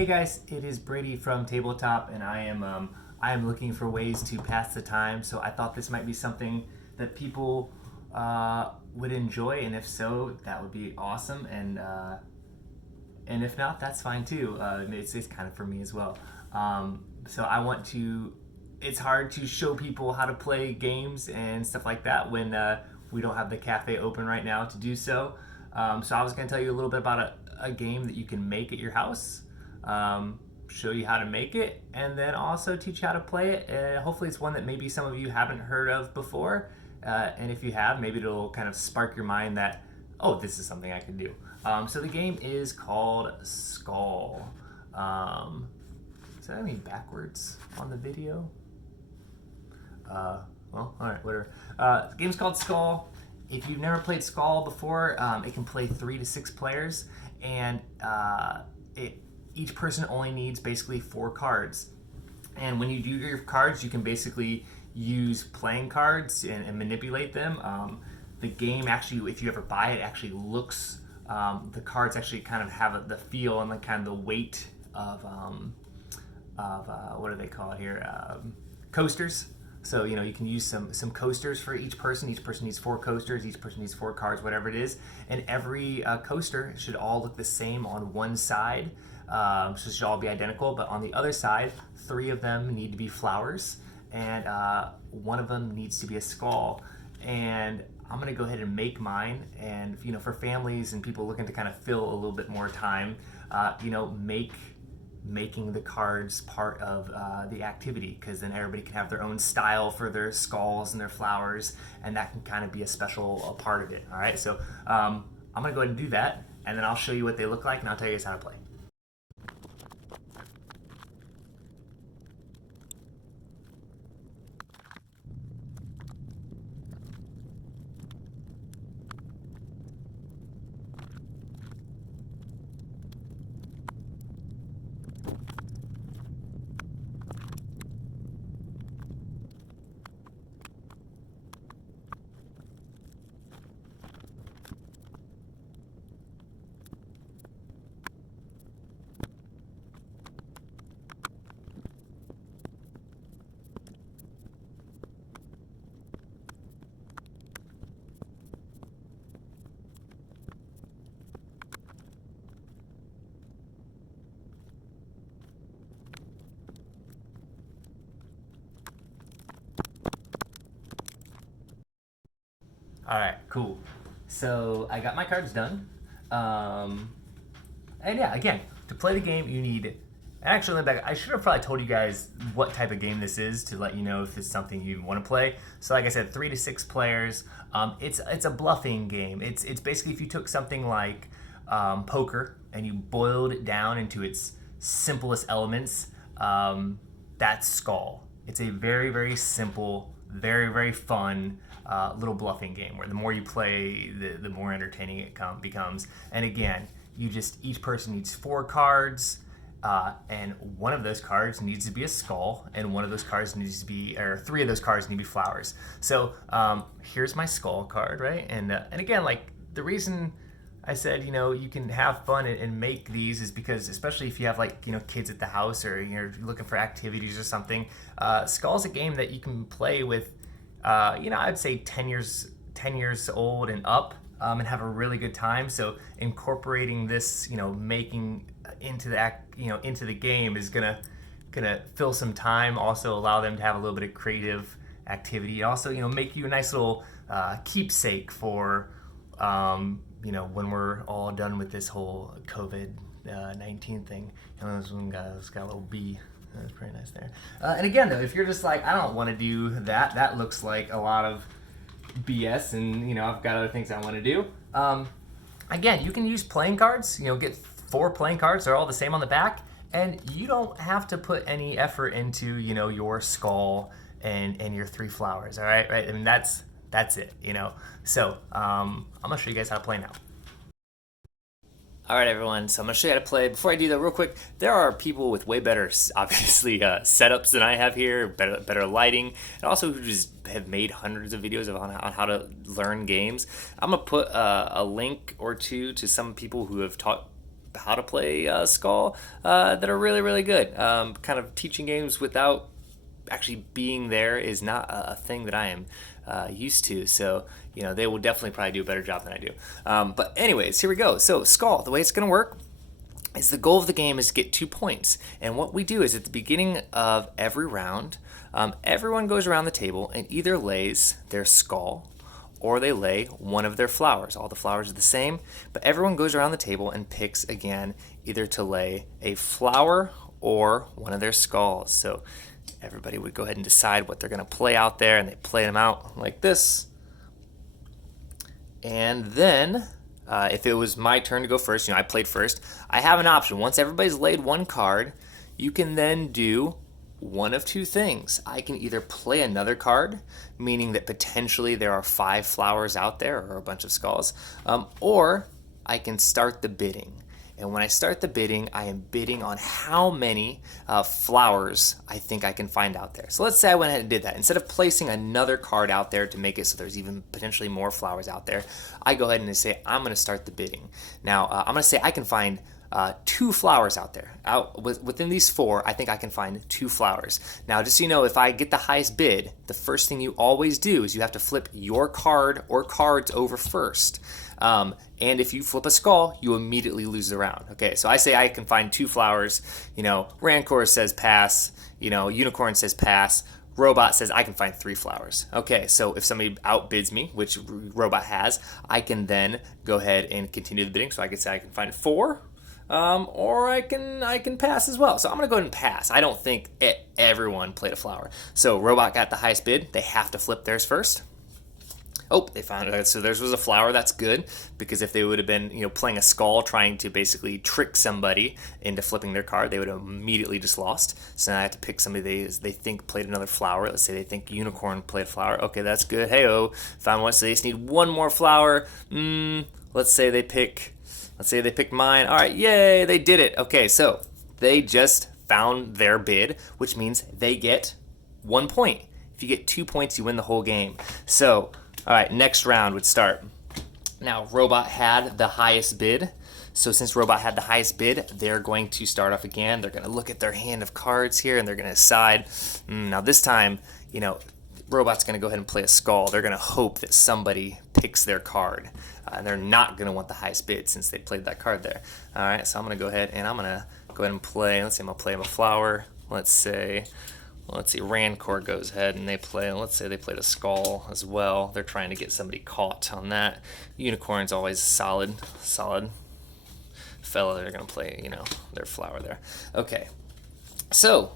Hey guys, it is Brady from Tabletop, and I am looking for ways to pass the time. So I thought this might be something that people would enjoy, and if so, that would be awesome. And if not, that's fine too. It's kind of for me as well. So I want to. It's hard to show people how to play games and stuff like that when we don't have the cafe open right now to do so. So I was going to tell you a little bit about a game that you can make at your house, show you how to make it, and then also teach you how to play it. Hopefully it's one that maybe some of you haven't heard of before, and if you have, maybe it'll kind of spark your mind that, oh, this is something I can do. So the game is called Skull. Is that any backwards on the video? Well, alright, whatever. The game's called Skull. If you've never played Skull before, it can play 3 to 6 players, and each person only needs basically 4 cards. And when you do your cards, you can basically use playing cards and manipulate them. The game actually, if you ever buy it, actually looks, the cards actually kind of have the feel and the kind of the weight of what do they call it here? Coasters. So, you can use some coasters for each person. Each person needs 4 coasters. Each person needs 4 cards, whatever it is. And every coaster should all look the same on one side. So it should all be identical. But on the other side, 3 of them need to be flowers. And 1 of them needs to be a skull. And I'm going to go ahead and make mine. And, for families and people looking to kind of fill a little bit more time, making the cards part of the activity, because then everybody can have their own style for their skulls and their flowers, and that can kind of be a special part of it. All right, so I'm gonna go ahead and do that, and then I'll show you what they look like, and I'll tell you guys how to play. All right, cool. So I got my cards done. And yeah, again, to play the game, you need. Actually, I should have probably told you guys what type of game this is to let you know if it's something you want to play. So, like I said, 3 to 6 players. It's a bluffing game. It's basically if you took something like poker and you boiled it down into its simplest elements. That's Skull. It's a very, very simple, very, very fun little bluffing game where the more you play, the more entertaining it becomes. And again, each person needs 4 cards, and one of those cards needs to be a skull, and one of those cards needs to be, or 3 of those cards need to be flowers. So here's my skull card, right? And again, like the reason I said, you can have fun and make these is because, especially if you have kids at the house or you're looking for activities or something, Skull's a game that you can play with, I'd say 10 years old and up, and have a really good time. So incorporating this, making into the game is gonna fill some time. Also allow them to have a little bit of creative activity. Also, make you a nice little keepsake for when we're all done with this whole COVID-19 thing. This one got a little bee. That's pretty nice there. And again, though, if you're just like, I don't want to do that, that looks like a lot of BS, and I've got other things I want to do. Again, you can use playing cards. Get 4 playing cards. They're all the same on the back, and you don't have to put any effort into your skull and your 3 flowers. All right, right, and that's it. So I'm gonna show you guys how to play now. All right, everyone, so I'm going to show you how to play. Before I do that, real quick, there are people with way better, obviously, setups than I have here, better lighting, and also who just have made hundreds of videos on how to learn games. I'm going to put a link or two to some people who have taught how to play Skull that are really, really good. Kind of teaching games without actually being there is not a thing that I am used to. So, they will definitely probably do a better job than I do. But anyways, here we go. So Skull, the way it's going to work is the goal of the game is to get 2 points. And what we do is at the beginning of every round, everyone goes around the table and either lays their skull or they lay one of their flowers. All the flowers are the same, but everyone goes around the table and picks again either to lay a flower or one of their skulls. So everybody would go ahead and decide what they're going to play out there, and they play them out like this. And then if it was my turn to go first, I played first, I have an option. Once everybody's laid one card, you can then do one of two things. I can either play another card, meaning that potentially there are 5 flowers out there or a bunch of skulls, or I can start the bidding. And when I start the bidding, I am bidding on how many flowers I think I can find out there. So let's say I went ahead and did that. Instead of placing another card out there to make it so there's even potentially more flowers out there, I go ahead and say, I'm going to start the bidding. Now, I'm going to say I can find 2 flowers out there. Within these 4, I think I can find 2 flowers. Now, just so you know, if I get the highest bid, the first thing you always do is you have to flip your card or cards over first. And if you flip a skull, you immediately lose the round. Okay, so I say I can find 2 flowers. Rancor says pass. Unicorn says pass. Robot says I can find 3 flowers. Okay, so if somebody outbids me, which Robot has, I can then go ahead and continue the bidding. So I can say I can find 4. Or I can pass as well. So I'm going to go ahead and pass. I don't think everyone played a flower. So Robot got the highest bid. They have to flip theirs first. Oh, they found it. So theirs was a flower. That's good, because if they would have been, playing a skull, trying to basically trick somebody into flipping their card, they would have immediately just lost. So now I have to pick somebody they think played another flower. Let's say they think Unicorn played a flower. Okay, that's good. Hey-oh, found one. So they just need one more flower. Let's say they picked mine. All right, yay, they did it. Okay, so they just found their bid, which means they get 1 point. If you get 2 points, you win the whole game. So, all right, next round would start. Now, Robot had the highest bid. So since Robot had the highest bid, they're going to start off again. They're going to look at their hand of cards here, and they're going to decide. Now, this time, Robot's going to go ahead and play a skull. They're going to hope that somebody picks their card. And they're not going to want the highest bid since they played that card there. All right, so I'm going to go ahead and play. Let's say I'm going to play him a flower. Let's see, Rancor goes ahead and let's say they played a skull as well. They're trying to get somebody caught on that. Unicorn's always solid fella. They're going to play, their flower there. Okay, so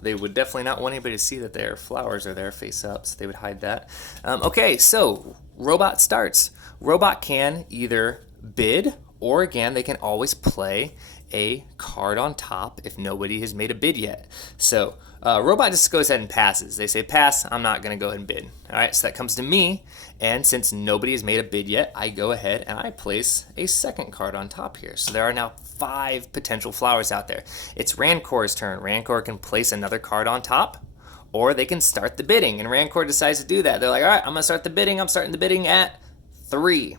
they would definitely not want anybody to see that their flowers are there face up, so they would hide that. Okay, so Robot starts. Robot can either bid, or again, they can always play a card on top if nobody has made a bid yet. So Robot just goes ahead and passes. They say pass, I'm not going to go ahead and bid. All right, so that comes to me, and since nobody has made a bid yet, I go ahead and I place a second card on top here. So there are now 5 potential flowers out there. It's Rancor's turn. Rancor can place another card on top, or they can start the bidding, and Rancor decides to do that. They're like, all right, I'm going to start the bidding. I'm starting the bidding at 3.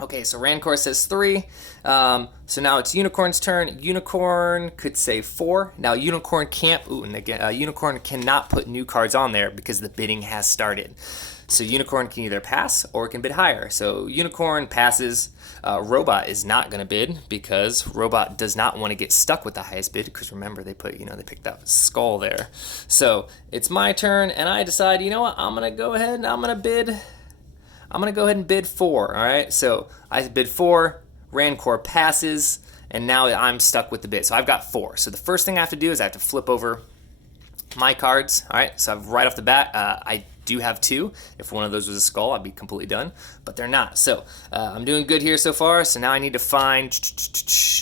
Okay, so Rancor says 3. So now it's Unicorn's turn. Unicorn could say 4. Now Unicorn can't. And again, Unicorn cannot put new cards on there because the bidding has started. So Unicorn can either pass or it can bid higher. So Unicorn passes. Robot is not going to bid because Robot does not want to get stuck with the highest bid. Because remember, they picked that skull there. So it's my turn, and I decide, what? I'm going to go ahead and I'm going to bid. I'm going to go ahead and bid 4, all right? So I bid 4, Rancor passes, and now I'm stuck with the bid. So I've got 4. So the first thing I have to do is I have to flip over my cards, all right? So right off the bat, I do have 2. If one of those was a skull, I'd be completely done, but they're not. So I'm doing good here so far, so now I need to find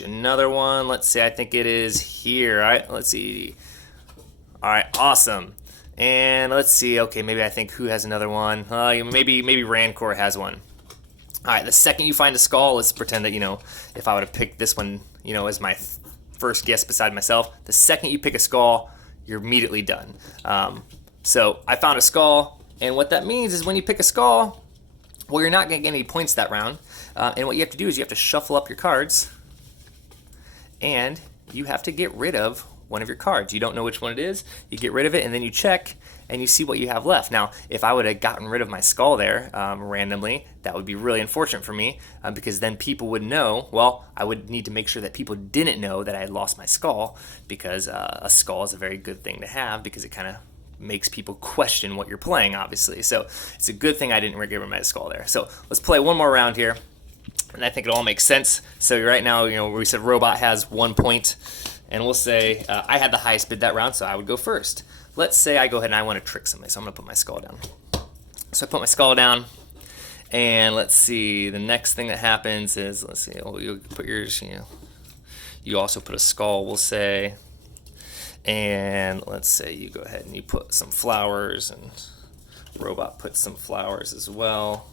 another one. Let's say I think it is here, all right? Let's see. All right, awesome. And let's see, okay, maybe I think who has another one? Maybe Rancor has one. All right, the second you find a skull, let's pretend that, if I would have picked this one, as my first guess beside myself, the second you pick a skull, you're immediately done. So I found a skull, and what that means is when you pick a skull, well, you're not going to get any points that round. And what you have to do is you have to shuffle up your cards and you have to get rid of one of your cards. You don't know which one it is, you get rid of it, and then you check and you see what you have left. Now, if I would have gotten rid of my skull there randomly, that would be really unfortunate for me because then people would know. Well, I would need to make sure that people didn't know that I had lost my skull, because a skull is a very good thing to have because it kind of makes people question what you're playing, obviously. So it's a good thing I didn't get rid of my skull there. So let's play one more round here, and I think it all makes sense. So right now, we said Robot has 1 point, and we'll say I had the highest bid that round, so I would go first. Let's say I go ahead and I want to trick somebody, so I'm going to put my skull down. So I put my skull down, and let's see, the next thing that happens is, let's see, you put yours, you also put a skull, we'll say, and let's say you go ahead and you put some flowers, and Robot puts some flowers as well.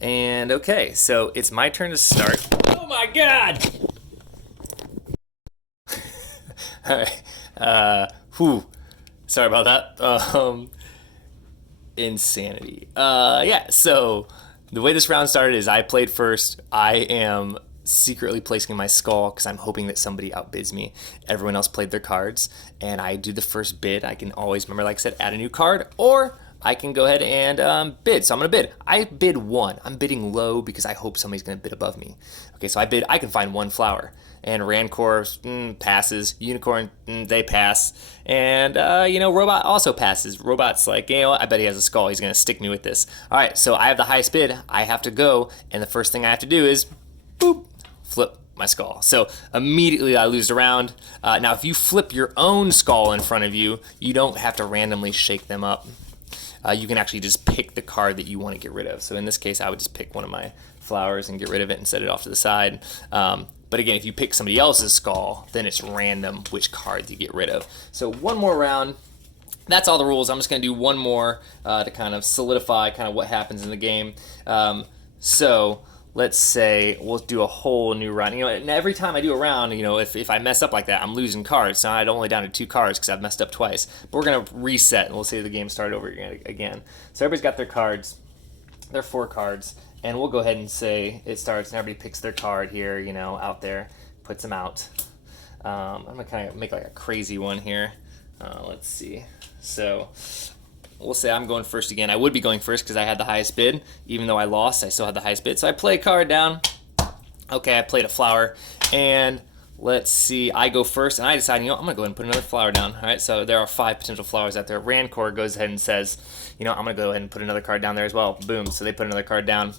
And okay, so it's my turn to start. Oh my god! Alright, sorry about that. Insanity. Yeah, so the way this round started is I played first. I am secretly placing my skull because I'm hoping that somebody outbids me. Everyone else played their cards, and I do the first bid. I can always, remember, like I said, add a new card, or I can go ahead and bid. So I'm going to bid. I bid 1. I'm bidding low because I hope somebody's going to bid above me. Okay, so I bid, I can find 1 flower. And Rancor passes. Unicorn, they pass. And, Robot also passes. Robot's like, I bet he has a skull. He's going to stick me with this. All right, so I have the highest bid. I have to go. And the first thing I have to do is, boop, flip my skull. So immediately I lose a round. Now, if you flip your own skull in front of you, you don't have to randomly shake them up. You can actually just pick the card that you want to get rid of. So in this case, I would just pick one of my flowers and get rid of it and set it off to the side. But again, if you pick somebody else's skull, then it's random which cards you get rid of. So one more round. That's all the rules. I'm just going to do one more to kind of solidify kind of what happens in the game. So let's say we'll do a whole new round. And every time I do a round, if I mess up like that, I'm losing cards. So I'm only down to 2 cards because I've messed up twice. But we're going to reset, and we'll say the game started over again. So everybody's got their cards. They're 4 cards. And we'll go ahead and say it starts, and everybody picks their card here, out there, puts them out. I'm going to kind of make like a crazy one here. Let's see. So we'll say I'm going first again. I would be going first because I had the highest bid. Even though I lost, I still had the highest bid. So I play a card down. Okay, I played a flower. And let's see, I go first, and I decide, I'm going to go ahead and put another flower down. All right, so there are 5 potential flowers out there. Rancor goes ahead and says, I'm going to go ahead and put another card down there as well. Boom, so they put another card down.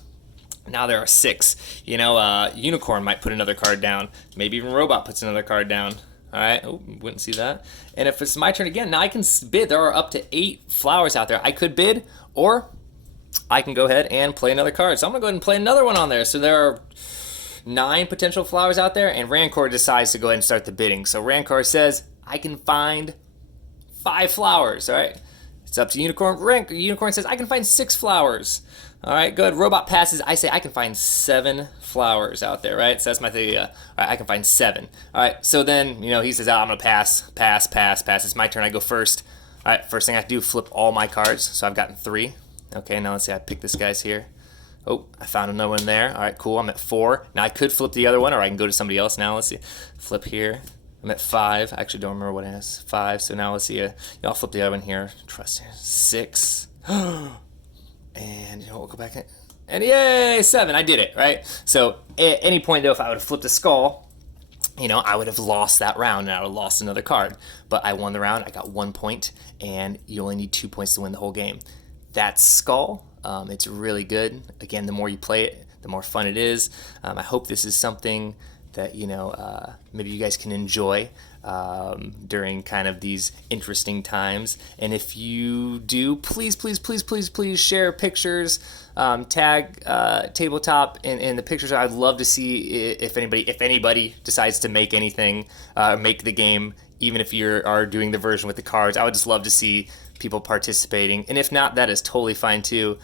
Now there are 6. Unicorn might put another card down. Maybe even Robot puts another card down. All right, wouldn't see that. And if it's my turn again, now I can bid. There are up to 8 flowers out there. I could bid, or I can go ahead and play another card. So I'm going to go ahead and play another one on there. So there are 9 potential flowers out there, and Rancor decides to go ahead and start the bidding. So Rancor says, I can find 5 flowers, all right? It's up to Unicorn. Unicorn says, I can find 6 flowers. All right, good. Robot passes. I say, I can find 7 flowers out there, right? So that's my thing. All right, I can find 7. All right, so then, he says, I'm going to pass. It's my turn. I go first. All right, first thing I have to do, flip all my cards. So I've gotten 3. Okay, now let's see. I pick this guy's here. Oh, I found another one there. All right, cool. I'm at 4. Now I could flip the other one, or I can go to somebody else now. Let's see. Flip here. I'm at 5. I actually don't remember what it is. 5. So now let's see. I'll flip the other one here. Trust here. 6. And we'll go back in. And yay, 7. I did it, right? So at any point, though, if I would have flipped a skull, I would have lost that round, and I would have lost another card. But I won the round. I got 1 point, and you only need 2 points to win the whole game. That's Skull. It's really good. Again, the more you play it, the more fun it is. I hope this is something that maybe you guys can enjoy during kind of these interesting times. And if you do, please share pictures, tag Tabletop in the pictures. I'd love to see if anybody decides to make anything, make the game, even if you are doing the version with the cards. I would just love to see people participating, and if not, that is totally fine too.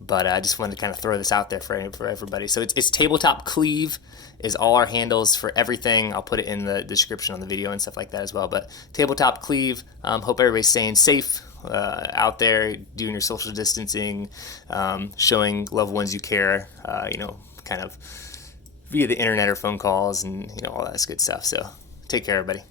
But I just wanted to kind of throw this out there for everybody. So it's Tabletop Cleve is all our handles for everything. I'll put it in the description on the video and stuff like that as well. But Tabletop Cleve, hope everybody's staying safe out there, doing your social distancing, showing loved ones you care, kind of via the internet or phone calls and all that good stuff. So take care, everybody.